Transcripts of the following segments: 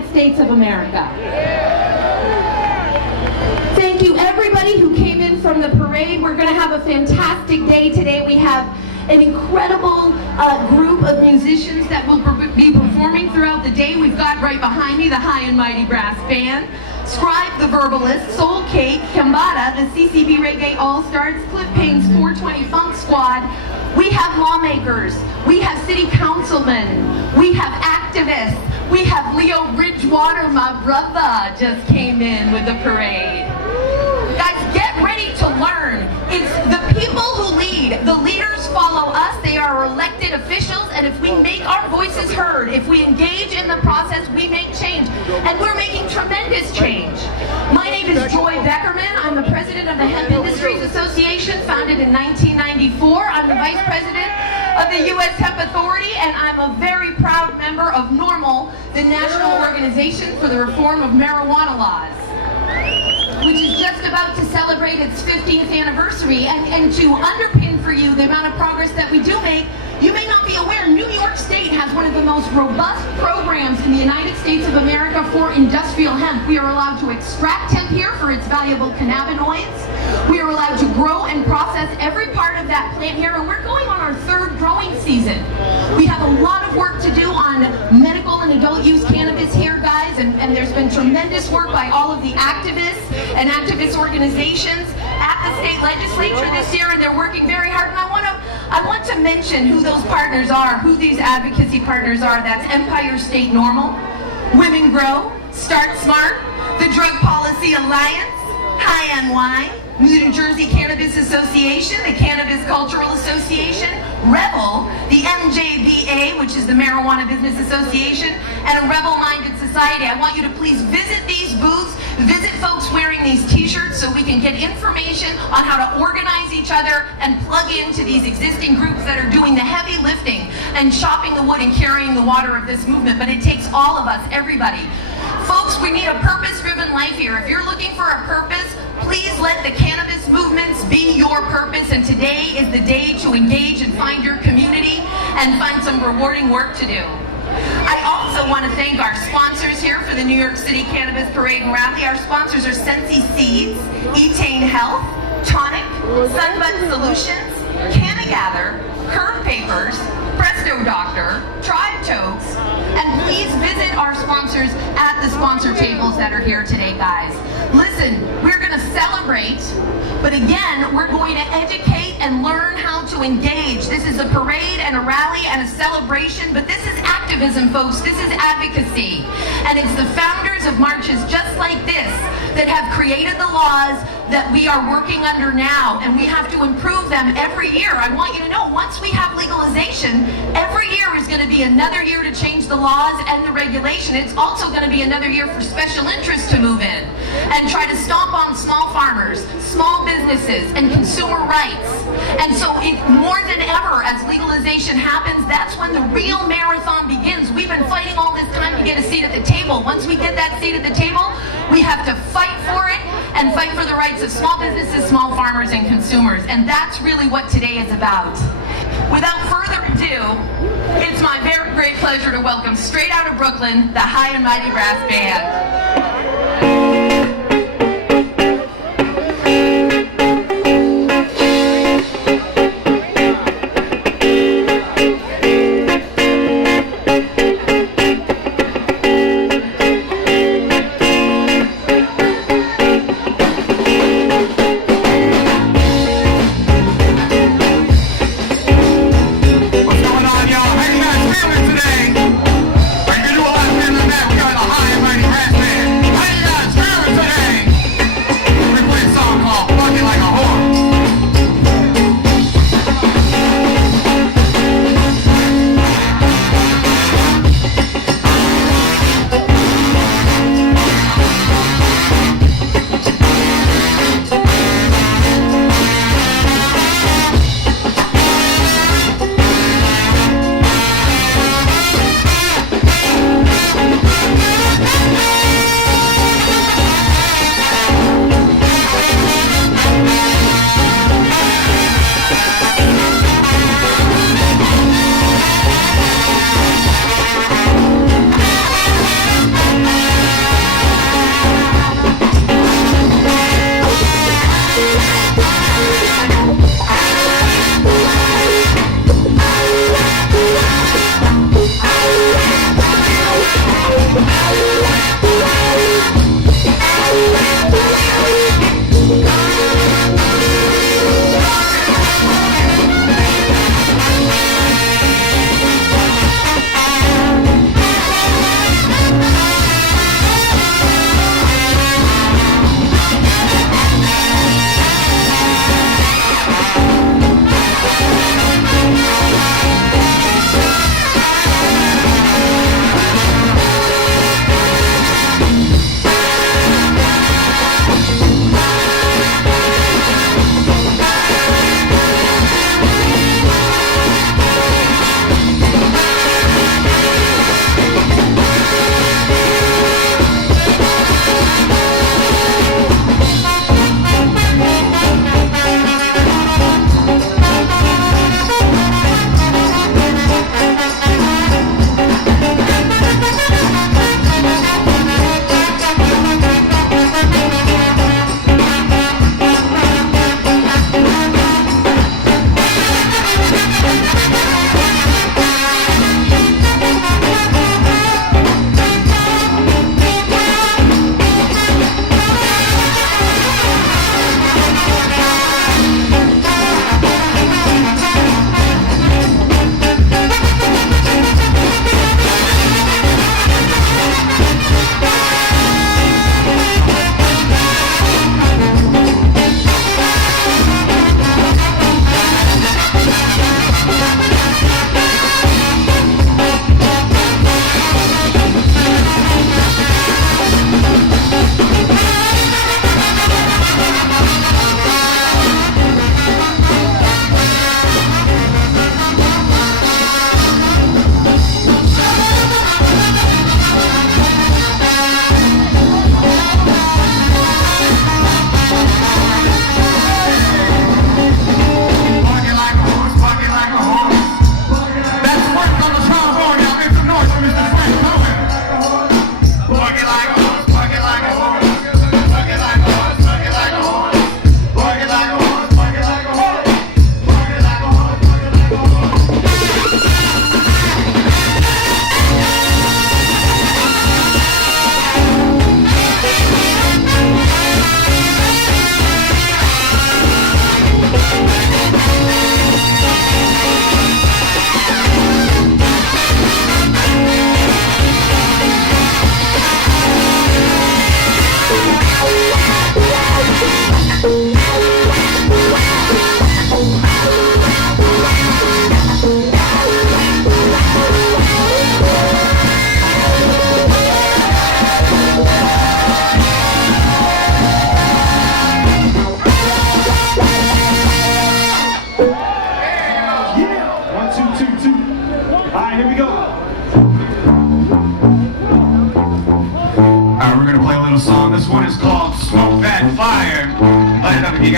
United States of America. Thank you everybody who came in from the parade. We're going to have a fantastic day today. We have an incredible group of musicians that will be performing throughout the day. We've got right behind me the High and Mighty Brass Band, Scribe the Verbalist, Soul Cake, Kambada, the CCB Reggae All-Stars, Clip Payne's 420 Funk Squad. We have lawmakers, we have city councilmen, we have activists, we have Leo Bridgewater, my brother, just came in with the parade. Guys, get ready to learn. It's the people who lead. The leaders follow us. They are elected officials, and if we make our voices heard, if we engage in the process, we make change. And we're making tremendous change. My name is Joy Beckerman. I'm the president of the Hemp Industries Association, founded in 1994. I'm the vice president of the U.S. Hemp Authority, and I'm a very proud member of NORML, the National Organization for the Reform of Marijuana Laws, which is just about to celebrate its 15th anniversary. And to underpin for you the amount of progress that we do make, you may not be aware, New York State has one of the most robust programs in the United States of America for industrial hemp. We are allowed to extract hemp here for its valuable cannabinoids. We are allowed to grow and process every part of that plant here, and we're going on our third growing season. We have a lot of work to do on medical and adult use cannabis here, guys, and there's been tremendous work by all of the activists and activist organizations at the state legislature this year, and they're working very hard. And I want to mention who those partners are, who these advocacy partners are. That's Empire State NORML, Women Grow, Start Smart, the Drug Policy Alliance, High and Wine, New Jersey Cannabis Association, the Cannabis Cultural Association, Rebel, the MJBA, which is the Marijuana Business Association, and a rebel-minded society. I want you to please visit these booths, visit folks wearing these t-shirts so we can get information on how to organize each other and plug into these existing groups that are doing the heavy lifting and chopping the wood and carrying the water of this movement. But it takes all of us, everybody. Folks, we need a purpose-driven life here. If you're looking for a purpose, please let the cannabis movements be your purpose, and today is the day to engage and find your community and find some rewarding work to do. I also want to thank our sponsors here for the New York City Cannabis Parade and Rally. Our sponsors are Sensi Seeds, Etain Health, Tonic, Sunbud Solutions, Cannagather, Curve Papers, Presto Doctor, Tribe Totes, and please visit our sponsors at the sponsor tables that are here today, guys. Listen, we're going to celebrate, but again, we're going to educate and learn how to engage. This is a parade and a rally and a celebration, but this is activism, folks. This is advocacy. And it's the founders of marches just like this that have created the laws that we are working under now, and we have to improve them every year. I want you to know, once we have legalization, every year is going to be another year to change the laws and the regulation. It's also going to be another year for special interests to move in and try to stomp on small farmers, small businesses, and consumer rights. And so more than ever, as legalization happens, that's when the real marathon begins. We've been fighting all this time to get a seat at the table. Once we get that seat at the table, we have to fight for it and fight for the rights of small businesses, small farmers, and consumers. And that's really what today is about. Without further ado, it's my very great pleasure to welcome straight out of Brooklyn, the High and Mighty Brass Band. Today, we can do a lot better than that. We got a High and Mighty Brass Band.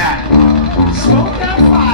Yeah. Smoke that fire.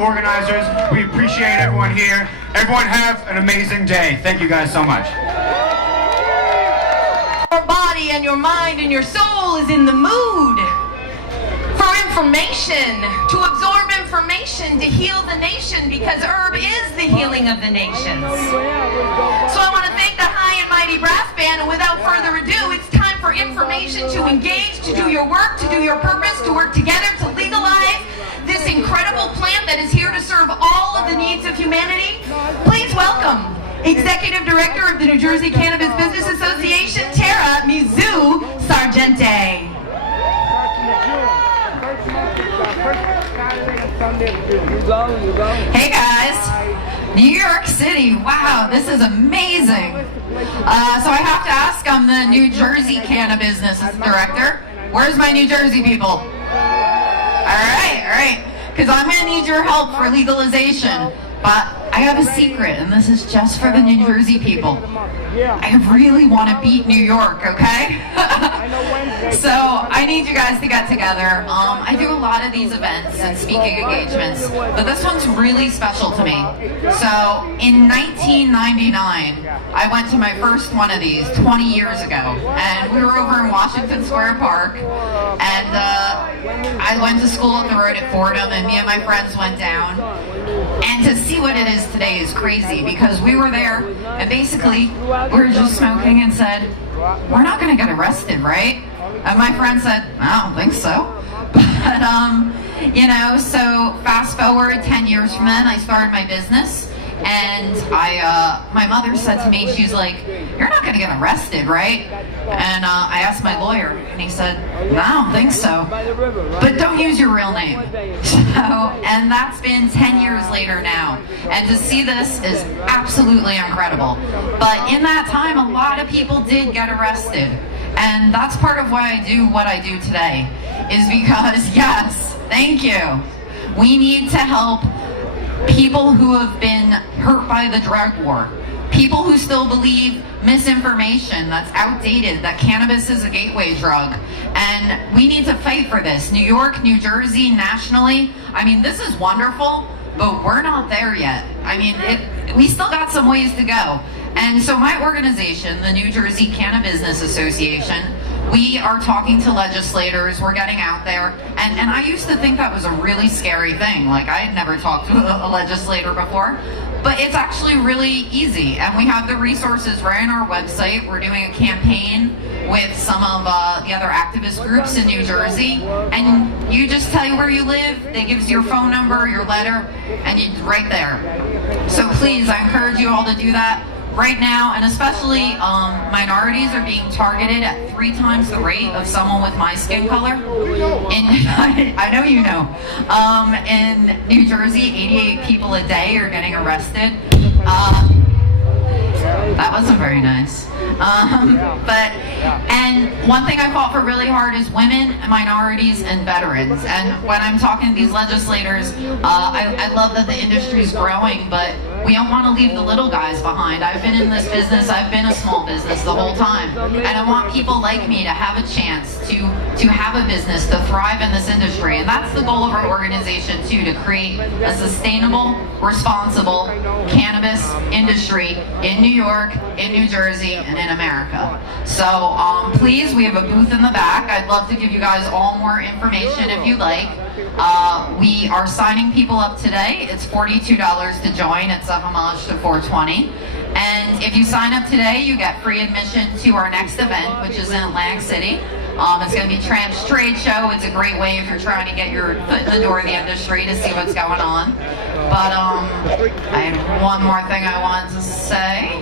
organizers. We appreciate everyone here. Everyone have an amazing day. Thank you guys so much. Your body and your mind and your soul is in the mood for information, to absorb information, to heal the nation, because herb is the healing of the nations. So I want to thank the High and Mighty Brass Band, and without further ado, it's time for information to engage, to do your work, to do your purpose, to work together, to legalize this incredible plant that is here to serve all of the needs of humanity. Please welcome Executive Director of the New Jersey Cannabis Business Association, Tara Mizzou Sargente. Hey guys, New York City, wow, this is amazing. So I have to ask, I'm the New Jersey Cannabis Business Director. Where's my New Jersey people? All right, because I'm going to need your help for legalization. But I have a secret, and this is just for the New Jersey people. I really want to beat New York, okay? So I need you guys to get together. I do a lot of these events and speaking engagements, but this one's really special to me. So in 1999, I went to my first one of these 20 years ago, and we were over in Washington Square Park, and I went to school up the road at Fordham, and me and my friends went down. And to see what it is today is crazy, because we were there and basically we were just smoking and said, we're not going to get arrested, right? And my friend said, I don't think so. But, you know, so fast forward 10 years from then, I started my business. And my mother said to me, she's like, you're not going to get arrested, right? And I asked my lawyer, and he said, no, I don't think so. But don't use your real name. So, and that's been 10 years later now. And to see this is absolutely incredible. But in that time, a lot of people did get arrested. And that's part of why I do what I do today, is because, yes, thank you. We need to help people who have been hurt by the drug war, people who still believe misinformation that's outdated, that cannabis is a gateway drug. And we need to fight for this. New York, New Jersey, nationally, I mean, this is wonderful, but we're not there yet. I mean, we still got some ways to go. And so my organization, the New Jersey Cannabis Business Association, we are talking to legislators, we're getting out there, and I used to think that was a really scary thing. Like, I had never talked to a legislator before, but it's actually really easy, and we have the resources right on our website. We're doing a campaign with some of the other activist groups in New Jersey, and you just tell you where you live, they give you your phone number, your letter, and you're right there. So please, I encourage you all to do that. Right now, and especially minorities are being targeted at 3 times the rate of someone with my skin color. I know you know. In New Jersey, 88 people a day are getting arrested. That wasn't very nice. And one thing I fought for really hard is women, minorities, and veterans. And when I'm talking to these legislators, I love that the industry is growing, but we don't want to leave the little guys behind. I've been in this business, I've been a small business the whole time. And I want people like me to have a chance to have a business, to thrive in this industry. And that's the goal of our organization too, to create a sustainable, responsible cannabis industry in New York, in New Jersey, and in America. So please, we have a booth in the back. I'd love to give you guys all more information if you'd like. We are signing people up today. It's $42 to join. It's a homage to 420. And if you sign up today, you get free admission to our next event, which is in Atlantic City. It's going to be Tramps Trade Show. It's a great way if you're trying to get your foot in the door of the industry to see what's going on. But I have one more thing I wanted to say.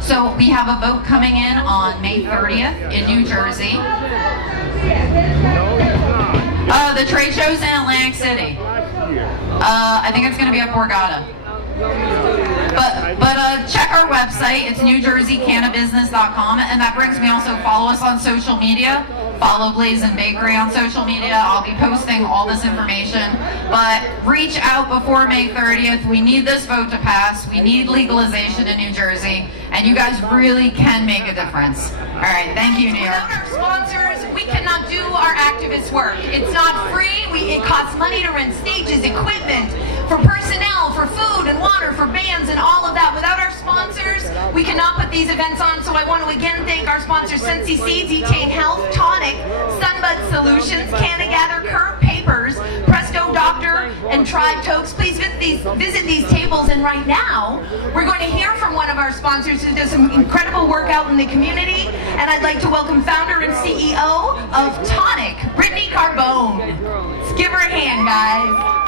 So we have a vote coming in on May 30th in New Jersey. The trade show's in Atlantic City. I think it's going to be at Borgata. But check our website. It's NewJerseyCannabisbusiness.com, and that brings me also follow us on social media. follow Blazin' Bakery on social media. I'll be posting all this information. But reach out before May 30th. We need this vote to pass. We need legalization in New Jersey. And you guys really can make a difference. All right, thank you, New York. Without our sponsors, we cannot do our activist work. It's not free. It costs money to rent stages, equipment, for personnel, for food and water, for bands and all of that. Without our sponsors, we cannot put these events on. So I want to again thank our sponsors, Sensi Seeds, Etain Health, Tonic, Sunbud Solutions, Canna Gather, Curve Papers, Presto Doctor, and Tribe Tokes. Please visit these tables. And right now, we're going to hear from one of our sponsors who does some incredible work out in the community. And I'd like to welcome founder and CEO of Tonic, Brittany Carbone. Let's give her a hand, guys.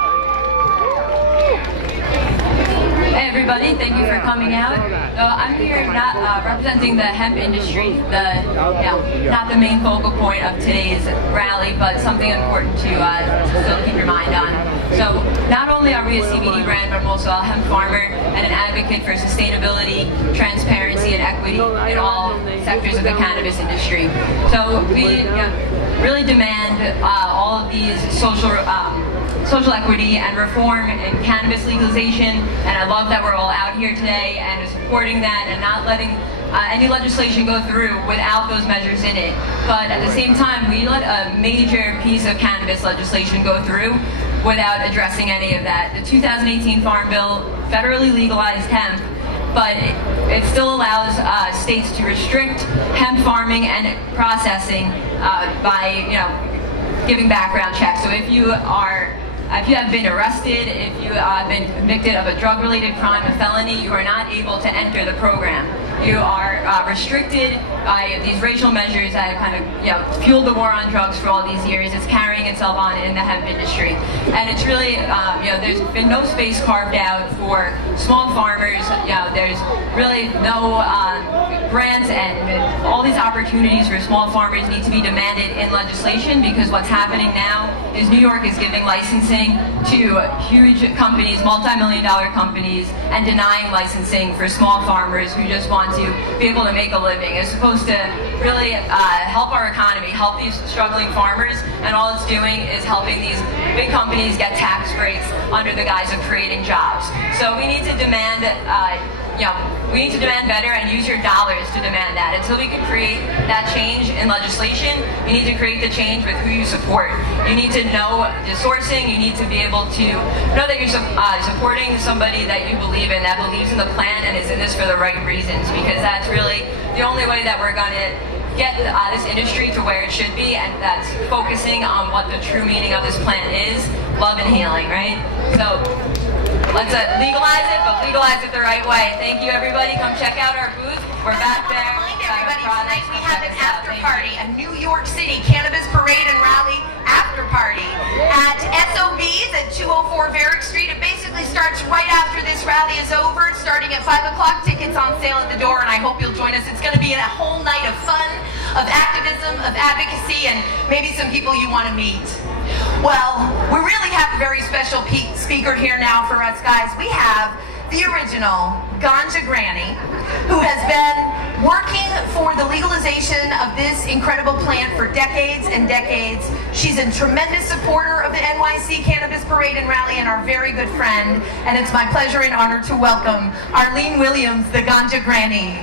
Hey everybody, thank you for coming out. I'm here not representing the hemp industry, not the main focal point of today's rally, but something important to still keep your mind on. So not only are we a CBD brand, but I'm also a hemp farmer and an advocate for sustainability, transparency, and equity in all sectors of the cannabis industry. So we really demand all of these social equity and reform in cannabis legalization, and I love that we're all out here today and supporting that and not letting any legislation go through without those measures in it. But at the same time, we let a major piece of cannabis legislation go through without addressing any of that. The 2018 Farm Bill federally legalized hemp, but it still allows states to restrict hemp farming and processing by giving background checks. So if you have been arrested, if you have been convicted of a drug-related crime, a felony, you are not able to enter the program. You are restricted by these racial measures that kind of fueled the war on drugs for all these years. It's carrying itself on in the hemp industry, and it's really there's been no space carved out for small farmers. There's really no grants, and all these opportunities for small farmers need to be demanded in legislation, because what's happening now is New York is giving licensing to huge companies, multi-million-dollar companies, and denying licensing for small farmers who just want to be able to make a living. It's supposed to really help our economy, help these struggling farmers, and all it's doing is helping these big companies get tax breaks under the guise of creating jobs. So we need to demand better and use your dollars to demand that. Until we can create that change in legislation, you need to create the change with who you support. You need to know the sourcing. You need to be able to know that you're supporting somebody that you believe in, that believes in the plan and is in this for the right reasons, because that's really the only way that we're going to get this industry to where it should be, and that's focusing on what the true meaning of this plan is: love and healing, right? So let's legalize it, but legalize it the right way. Thank you, everybody. Come check out our booth. We're back there. Remind everybody, tonight we have an after party, a New York City Cannabis Parade and Rally after party at SOB's at 204 Varick Street. It basically starts right after this rally is over. It's starting at 5 o'clock. Tickets on sale at the door, and I hope you'll join us. It's going to be a whole night of fun, of activism, of advocacy, and maybe some people you want to meet. Well, we really have a very special speaker here now for us, guys. We have the original Ganja Granny, who has been working for the legalization of this incredible plant for decades and decades. She's a tremendous supporter of the NYC Cannabis Parade and Rally, and our very good friend. And it's my pleasure and honor to welcome Arlene Williams, the Ganja Granny.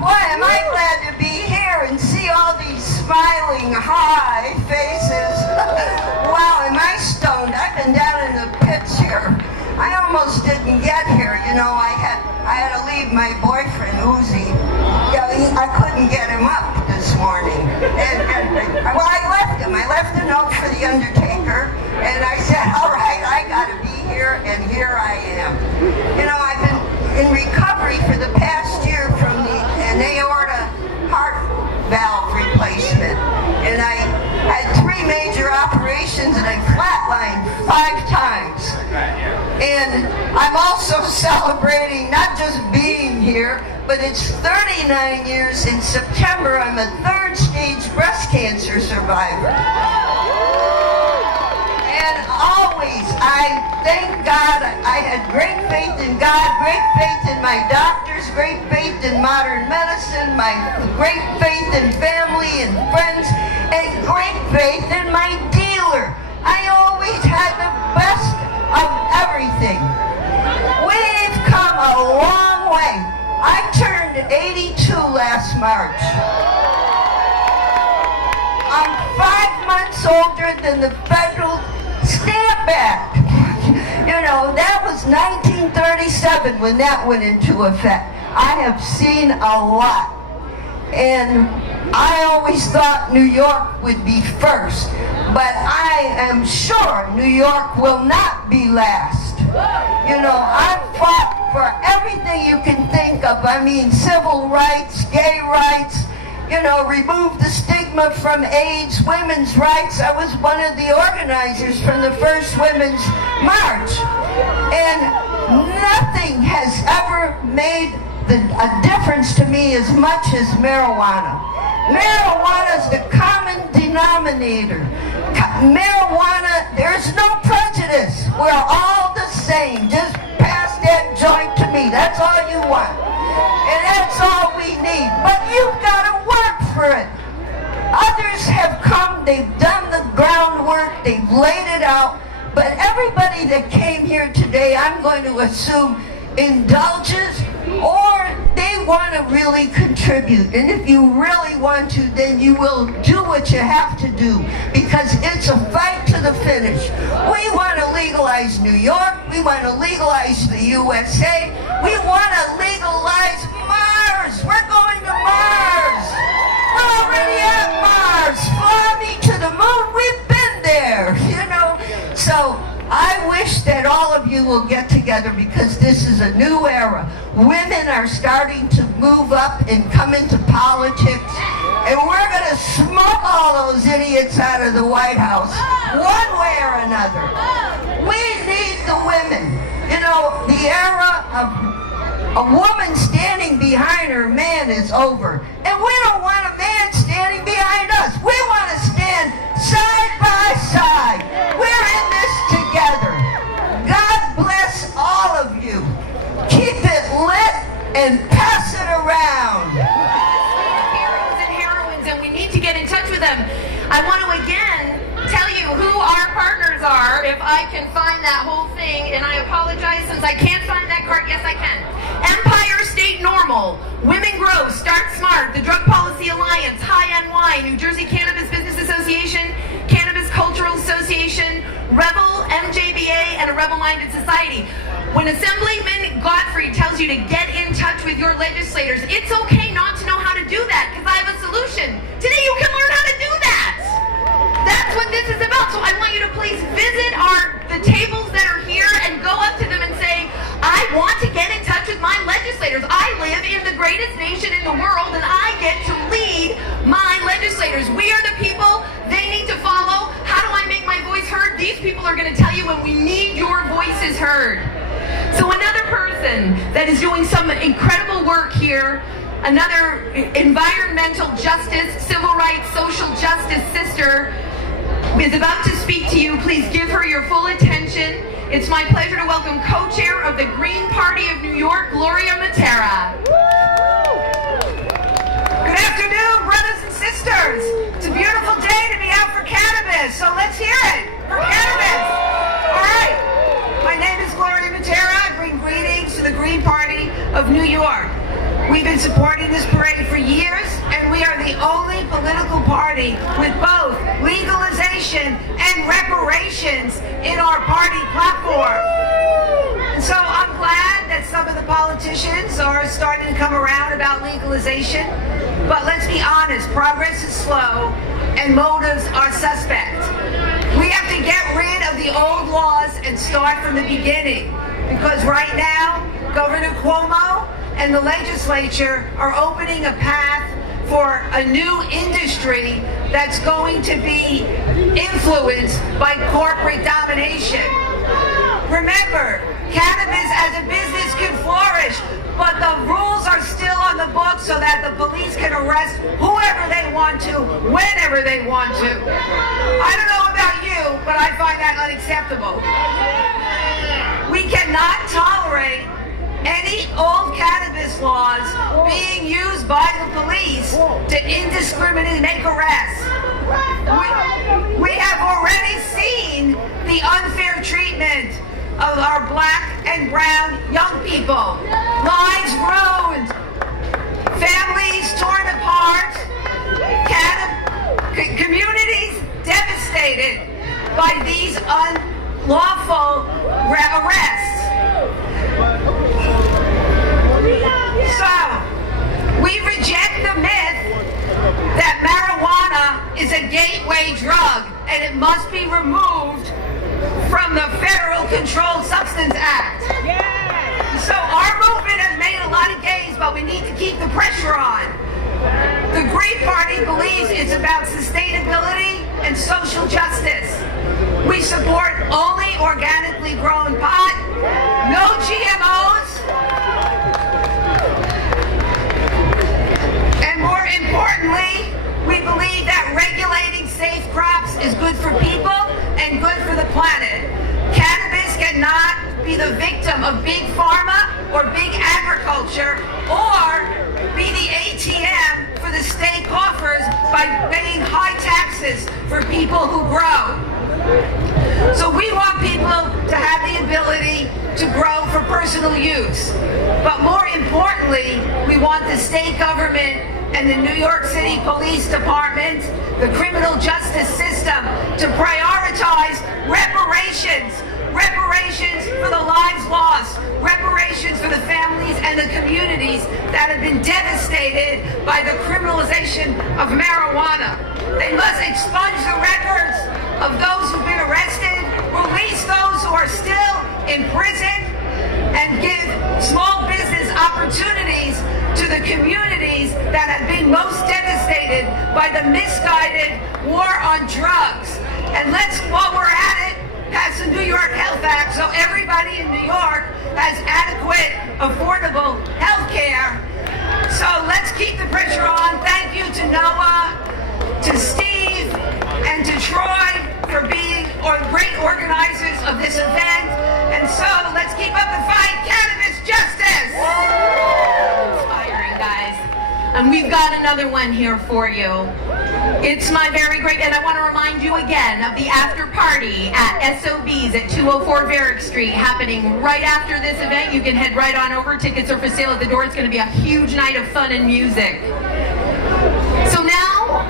Boy, am I glad to be here and see all these smiling, high faces. Wow, am I stoned? I've been down in the pits here. I almost didn't get here. I had to leave my boyfriend, Uzi. I couldn't get him up this morning. Well, I left him. I left a note for the undertaker, and I said, all right, I got to be here, and here I am. I've been in recovery for the past year from an aorta heart valve replacement, and I had 3 major operations, and I flatlined 5 times. And I'm also celebrating not just being here, but it's 39 years in September. I'm a 3rd stage breast cancer survivor. And always, I thank God, I had great faith in God, great faith in my doctors, great faith in modern medicine, my great faith in family and friends, and great faith in my dealer. I always had the best of everything. We've come a long way. I turned 82 last March. I'm 5 months older than the federal Stamp Act. You know, that was 1937 when that went into effect. I have seen a lot. And I always thought New York would be first. But I am sure New York will not be last. You know, I've fought for everything you can think of. I mean, civil rights, gay rights, you know, remove the stigma from AIDS, women's rights. I was one of the organizers from the first Women's March. And nothing has ever made a difference to me as much as marijuana. Marijuana is the common denominator. Marijuana, there's no prejudice. We're all the same. Just pass that joint to me. That's all you want. And that's all we need. But you've got to work for it. Others have come, they've done the groundwork, they've laid it out. But everybody that came here today, I'm going to assume, indulges or they want to really contribute. And if you really want to, then you will do what you have to do, because it's a fight to the finish. We want to legalize New York. We want to legalize the USA. We want to legalize Mars. We're going to Mars. We're already at Mars. Fly me to the moon. We've been there, you know. So I wish that all of you will get together, because this is a new era. Women are starting to move up and come into politics, and we're going to smoke all those idiots out of the White House, one way or another. We need the women. You know, the era of a woman standing behind her man is over, and we don't want a man standing behind us. We want to stand side by side. We're in this together. God bless all of you. Keep it lit and pass it around. Heroes and heroines, and we need to get in touch with them. I want to again tell you who our partners are, if I can find that whole thing, and I apologize since I can't find that card. Yes, I can. Empire State Normal, Women Grow, Start Smart, the Drug Policy Alliance, High NY, New Jersey Cannabis Business Association, Cannabis Cultural Association, Rebel, MJBA, and a Rebel-Minded Society. When Assemblyman Godfrey tells you to get in touch with your legislators, it's okay not to know how to do that, because I have a solution. Today you can learn how to do that. That's what this is about. So I want you to please visit the tables that are here and go up to them and say, I want to get in touch with my legislators. I live in the greatest nation in the world, and I get to lead my legislators. We are the people they need to follow. How do I make my voice heard? These people are going to tell you when we need your voices heard. So another person that is doing some incredible work here, another environmental justice, civil rights, social justice sister, is about to speak to you. Please give her your full attention. It's my pleasure to welcome co-chair of the Green Party of New York, Gloria Matera. Good afternoon, brothers and sisters. It's a beautiful day to be out for cannabis, so let's hear it for cannabis. All right. My name is Gloria Matera. I bring greetings to the Green Party of New York. We've been supporting this parade for years, and we are the only political party with both legalization and reparations in our party platform. And so I'm glad that some of the politicians are starting to come around about legalization, but let's be honest, progress is slow and motives are suspect. We have to get rid of the old laws and start from the beginning, because right now, Governor Cuomo and the legislature are opening a path for a new industry that's going to be influenced by corporate domination. Remember, cannabis as a business can flourish, but the rules are still on the books so that the police can arrest whoever they want to, whenever they want to. I don't know about you, but I find that unacceptable. We cannot tolerate any old cannabis laws being used by the police to indiscriminately make arrests. We have already seen the unfair treatment of our black and brown young people. Lives ruined, families torn apart, communities devastated by these unlawful arrests. So, we reject the myth that marijuana is a gateway drug and it must be removed from the Federal Controlled Substance Act. So our movement has made a lot of gains, but we need to keep the pressure on. The Green Party believes it's about sustainability and social justice. We support only organically grown pot, no GMOs, and more importantly, we believe that regulating safe crops is good for people and good for the planet. Cannabis cannot be the victim of big pharma or big agriculture or be the ATM for the state coffers by paying high taxes for people who grow. So we want people to have the ability to grow for personal use. But more importantly, we want the state government and the New York City Police Department, the criminal justice system, to prioritize reparations. Reparations for the lives lost. Reparations for the families and the communities that have been devastated by the criminalization of marijuana. They must expunge the records of those who've been arrested, release those who are still in prison, and give small business opportunities to the communities that have been most devastated by the misguided war on drugs. And let's, while we're at it, pass the New York Health Act so everybody in New York has adequate, affordable health care. So let's keep the pressure on. Thank you to Noah, to Steve, and to Troy for being great organizers of this event. And so let's keep up the fight. Cannabis justice! Inspiring, guys. And we've got another one here for you. It's my very great, and I want to remind you again of the after party at SOB's at 204 Varick Street, happening right after this event. You can head right on over. Tickets are for sale at the door. It's going to be a huge night of fun and music. So now,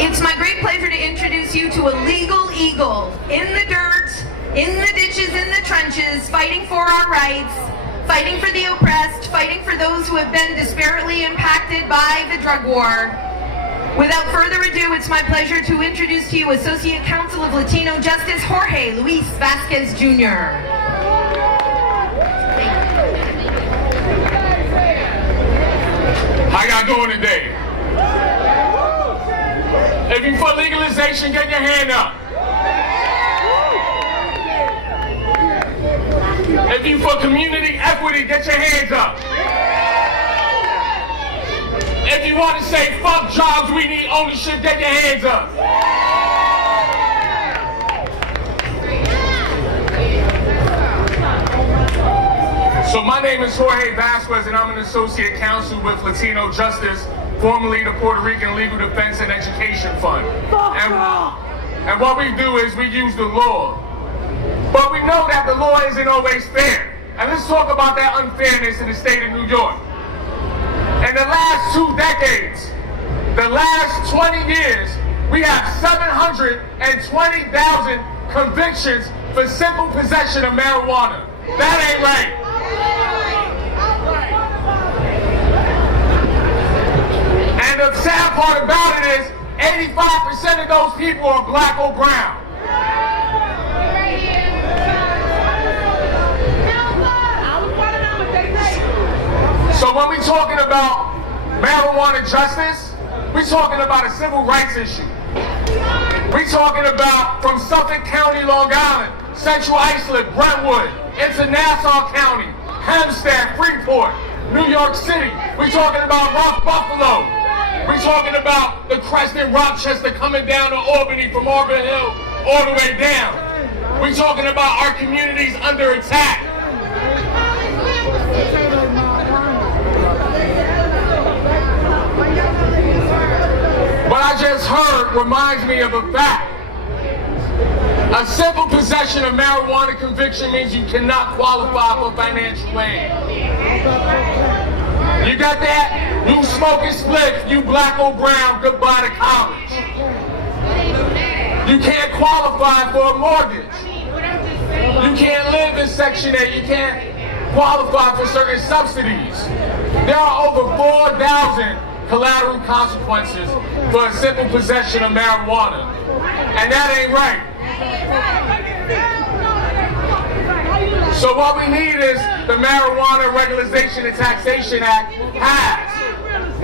it's my great pleasure to introduce you to a legal eagle in the dirt, in the ditches, in the trenches, fighting for our rights, fighting for the oppressed, fighting for those who have been disparately impacted by the drug war. Without further ado, it's my pleasure to introduce to you Associate Counsel of Latino Justice, Jorge Luis Vasquez Jr. How y'all doing today? If you for legalization, get your hand up. If you for community equity, get your hands up. If you want to say fuck jobs, we need ownership, get your hands up. So my name is Jorge Vasquez and I'm an associate counsel with Latino Justice, formerly the Puerto Rican Legal Defense and Education Fund. And what we do is we use the law. But we know that the law isn't always fair. And let's talk about that unfairness in the state of New York. In the last 2 decades, the last 20 years, we have 720,000 convictions for simple possession of marijuana. That ain't right. And the sad part about it is 85% of those people are black or brown. So when we're talking about marijuana justice, we're talking about a civil rights issue. We're talking about from Suffolk County, Long Island, Central Islip, Brentwood, into Nassau County, Hempstead, Freeport, New York City. We're talking about Rock Buffalo. We're talking about the crest in Rochester coming down to Albany from Arbor Hill all the way down. We're talking about our communities under attack. reminds me of a fact. A simple possession of marijuana conviction means you cannot qualify for financial aid. You got that? You smoking spliff, you black or brown, goodbye to college. You can't qualify for a mortgage. You can't live in Section 8. You can't qualify for certain subsidies. There are over 4,000 collateral consequences for a simple possession of marijuana. And that ain't right. So what we need is the Marijuana Regularization and Taxation Act passed,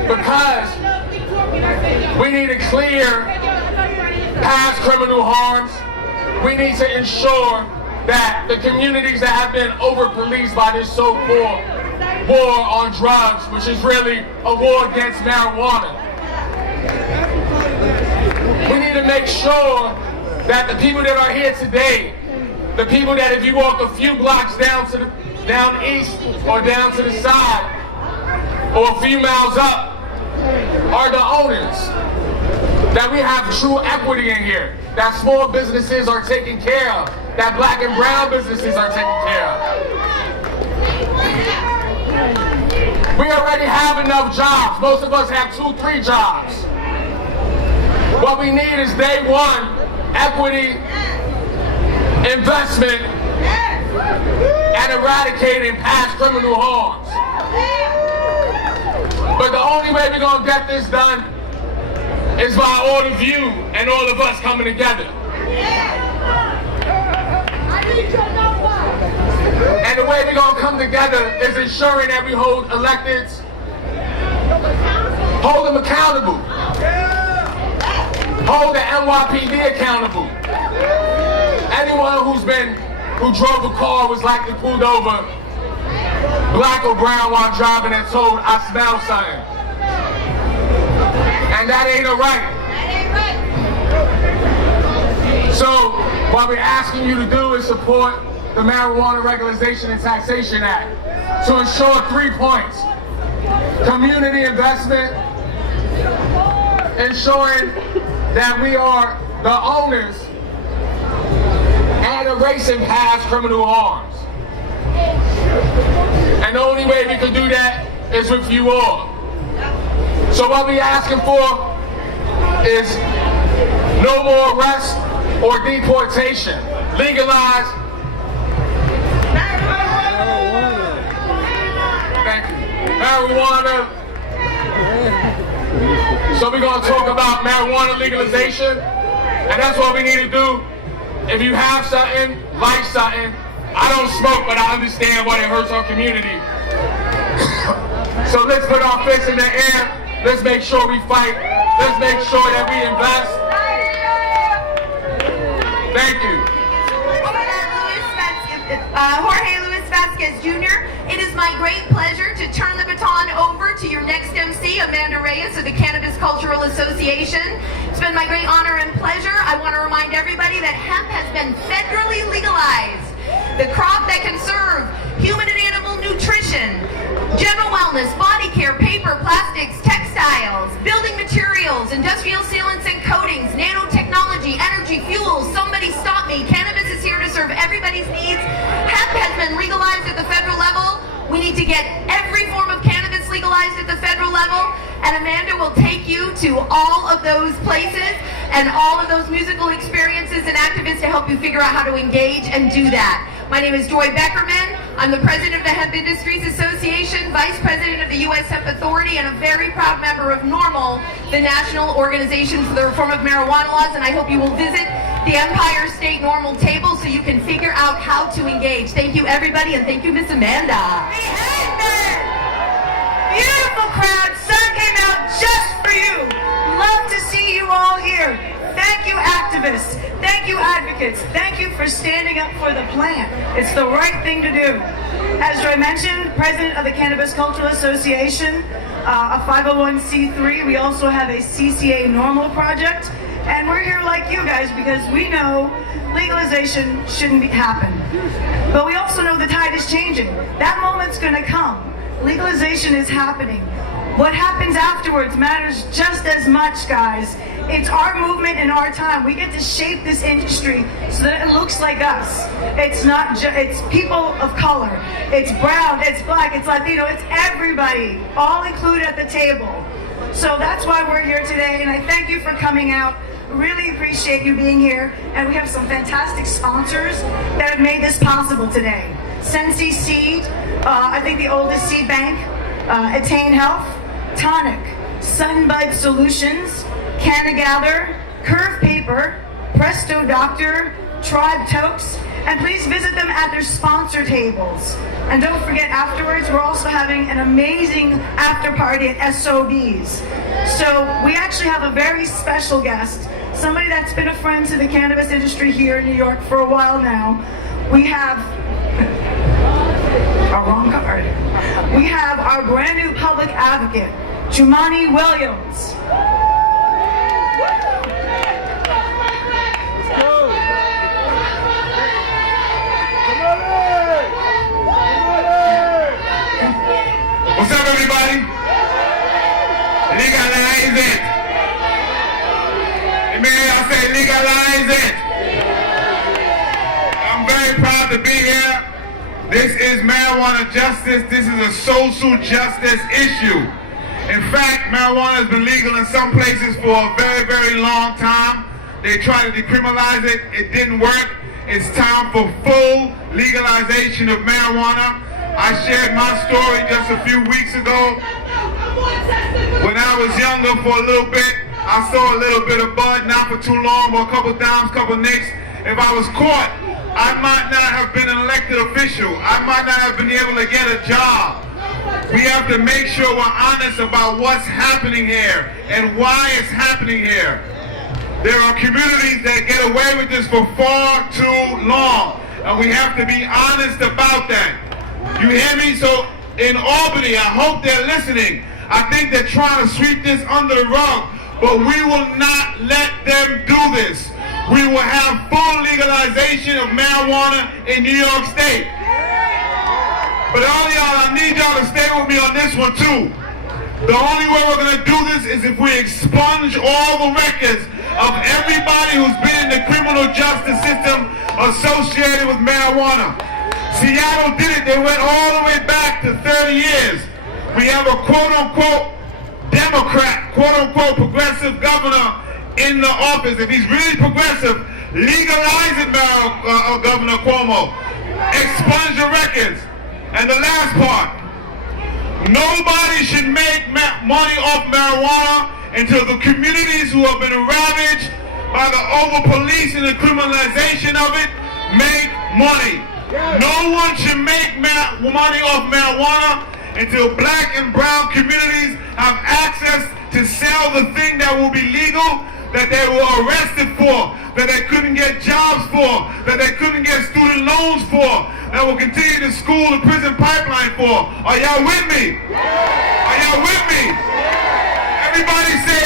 because we need to clear past criminal harms. We need to ensure that the communities that have been over-policed by this so-called war on drugs, which is really a war against marijuana. We need to make sure that the people that are here today, the people that if you walk a few blocks down east or down to the side or a few miles up are the owners, that we have true equity in here, that small businesses are taken care of, that black and brown businesses are taken care of. We already have enough jobs. Most of us have 2-3 jobs. What we need is day one, equity, investment, and eradicating past criminal harms. But the only way we're going to get this done is by all of you and all of us coming together. And the way we're going to come together is ensuring that we hold electeds, hold them accountable, hold the NYPD accountable. Anyone who drove a car was likely pulled over, black or brown, while driving and told, I smell something. And that ain't right. So what we're asking you to do is support the Marijuana Regularization and Taxation Act to ensure 3 points. Community investment, ensuring that we are the owners, and erasing past criminal harms. And the only way we can do that is with you all. So what we're asking for is no more arrest or deportation. Legalize. Thank you. Marijuana. So we're going to talk about marijuana legalization, and that's what we need to do. If you have something, like something, I don't smoke, but I understand why it hurts our community. So let's put our fists in the air. Let's make sure we fight. Let's make sure that we invest. Thank you. Jorge Luis Vasquez Jr. It is my great pleasure to turn the baton over to your next MC, Amanda Reyes of the Cannabis Cultural Association. It's been my great honor and pleasure. I want to remind everybody that hemp has been federally legalized. The crop that can serve human and animal nutrition, general wellness, body care, paper, plastics, textiles, building materials, industrial sealants and coatings, nanotechnology, energy, fuels. Somebody stop me. Cannabis is here to serve everybody's needs. Hemp has been legalized at the federal level. We need to get every form of cannabis legalized at the federal level, and Amanda will take you to all of those places and all of those musical experiences and activists to help you figure out how to engage and do that. My name is Joy Beckerman. I'm the president of the Hemp Industries Association, vice president of the U.S. Hemp Authority, and a very proud member of NORML, the National Organization for the Reform of Marijuana Laws, and I hope you will visit the Empire State NORML table so you can figure out how to engage. Thank you, everybody, and thank you, Miss Amanda. Beautiful crowd. Sun came out just for you. Love to see you all here. Thank you, activists. Thank you, advocates. Thank you for standing up for the plant. It's the right thing to do. As Joy mentioned, president of the Cannabis Cultural Association, a 501c3. We also have a CCA NORML project. And we're here like you guys because we know legalization shouldn't happen. But we also know the tide is changing. That moment's going to come. Legalization is happening. What happens afterwards matters just as much, guys. It's our movement and our time. We get to shape this industry so that it looks like us. It's not just, it's people of color. It's brown, it's black, it's Latino, it's everybody, all included at the table. So that's why we're here today, and I thank you for coming out. Really appreciate you being here, and we have some fantastic sponsors that have made this possible today. Sensi Seed, I think the oldest seed bank, Attain Health, Tonic, Sunbud Solutions, Cannagather, Curve Paper, Presto Doctor, Tribe Totes, and please visit them at their sponsor tables. And don't forget, afterwards, we're also having an amazing after party at SOB's. So we actually have a very special guest, somebody that's been a friend to the cannabis industry here in New York for a while now. We have our wrong card. We have our brand new public advocate, Jumani Williams. What's up, everybody? Legalize it. Amen. I say legalize it. I'm very proud to be here. This is marijuana justice. This is a social justice issue. In fact, marijuana has been legal in some places for a very, very long time. They tried to decriminalize it. It didn't work. It's time for full legalization of marijuana. I shared my story just a few weeks ago. When I was younger for a little bit, I saw a little bit of bud, not for too long, or a couple dimes, couple nicks. If I was caught, I might not have been an elected official. I might not have been able to get a job. We have to make sure we're honest about what's happening here and why it's happening here. There are communities that get away with this for far too long, and we have to be honest about that. You hear me? So in Albany, I hope they're listening. I think they're trying to sweep this under the rug, but we will not let them do this. We will have full legalization of marijuana in New York State. But all y'all, I need y'all to stay with me on this one too. The only way we're going to do this is if we expunge all the records of everybody who's been in the criminal justice system associated with marijuana. Seattle did it. They went all the way back to 30 years. We have a quote-unquote Democrat, quote-unquote progressive governor in the office. If he's really progressive, legalize it, Governor Cuomo. Expunge the records. And the last part, nobody should make money off marijuana until the communities who have been ravaged by the over-policing and criminalization of it make money. No one should make money off marijuana until black and brown communities have access to sell the thing that will be legal, that they were arrested for, that they couldn't get jobs for, that they couldn't get student loans for, that will continue the school and prison pipeline for. Are y'all with me? Are y'all with me? Everybody say